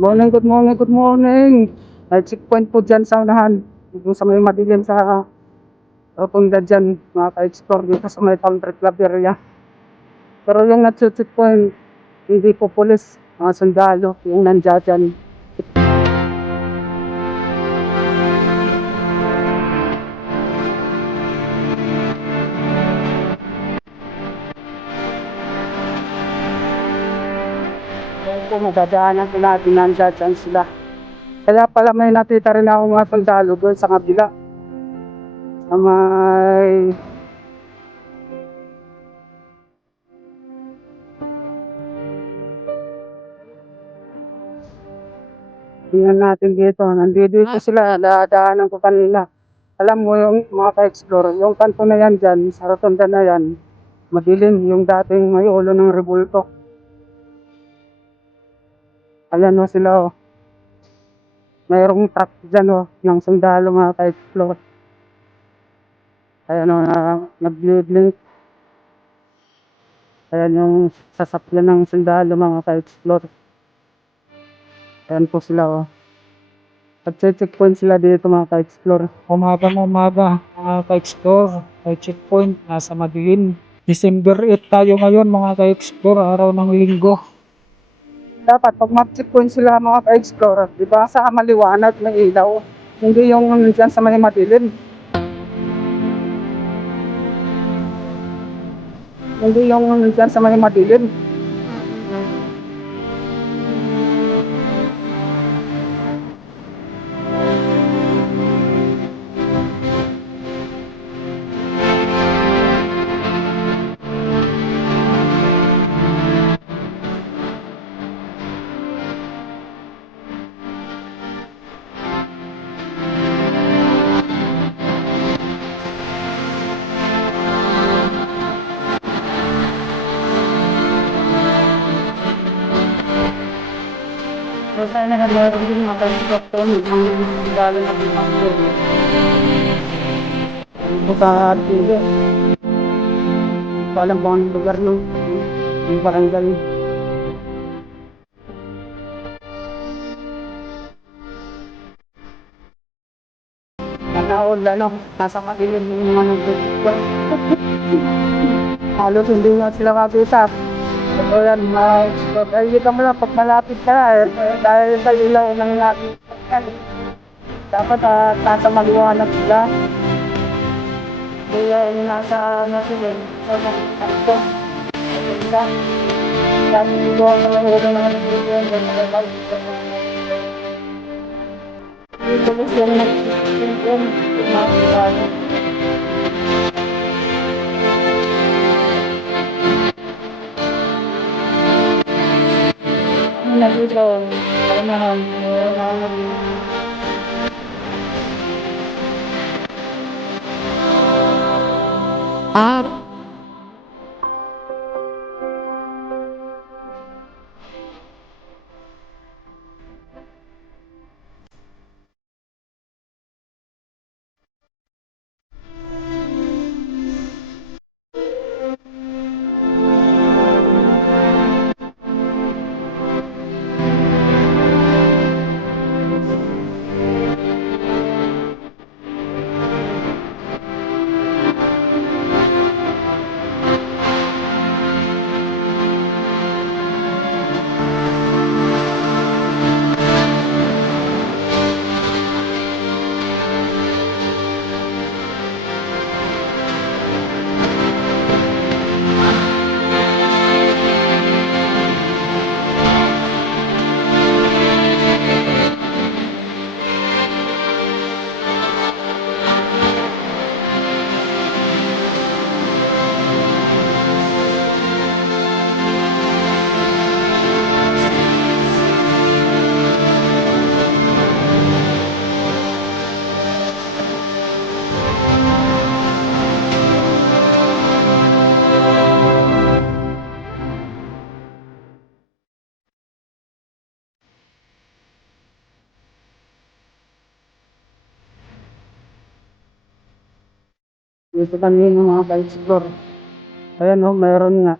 Morning, good morning, good morning. May checkpoint po dyan sa unahan. Yung sa may madilim sa rotunda dyan, mga ka-explore dito sa may Country Club area. Pero yung nag-checkpoint, hindi po pulis, mga sundalo, yung nandiyan dyan. Kaya po madadaanan ko natin, nandiyan dyan sila. Kaya pala may nakita rin ako mga sundalo doon sa kabila. Sa may tingnan natin dito. Nandito sila, dadaanan ko kanila. Alam mo yung mga ka-explore, yung kanto na yan dyan, sa rotunda na yan, madilim yung dating may ulo ng rebulto. Ayan o sila o. Mayroong truck dyan o, ng sundalo mga ka-explore. Ayan o, nag-blink. Ayan yung sasakyan ng sundalo mga ka-explore. Ayan po sila o. Nag-checkpoint sila dito mga ka-explore. Umaga mga ka-explore. May checkpoint, nasa Madilim. December 8 tayo ngayon mga ka-explore, araw ng linggo. Dapat pag mag-checkpoint sila mga ka-explore, di ba sa maliwanag na ilaw, hindi yung dyan sa may madilim. Hindi yung dyan sa may madilim. So, sana naglaroon din mga ka-explore ng regalo na pinaklo. Ito sa Artile. Ito alam ko ang lugar nung yung barangay. Nanaol ano, nasa madilim yung mga nag-checkpoint. Halos hindi nga sila makita. So yan, ay kita mo lang pag malapit ka na dahil sa ilaw ng nakita. Dapat nasa maliwanag sila. Kaya yung nasa natin so nakita. Kaya dahil ito ang mga huli ng nagbibiyan ng mga balik. Dito mo siya nagsisimpan mga regalo. Nandito, karanahan, dito kami ng mga ka-explore. Ayan o, mayroon nga.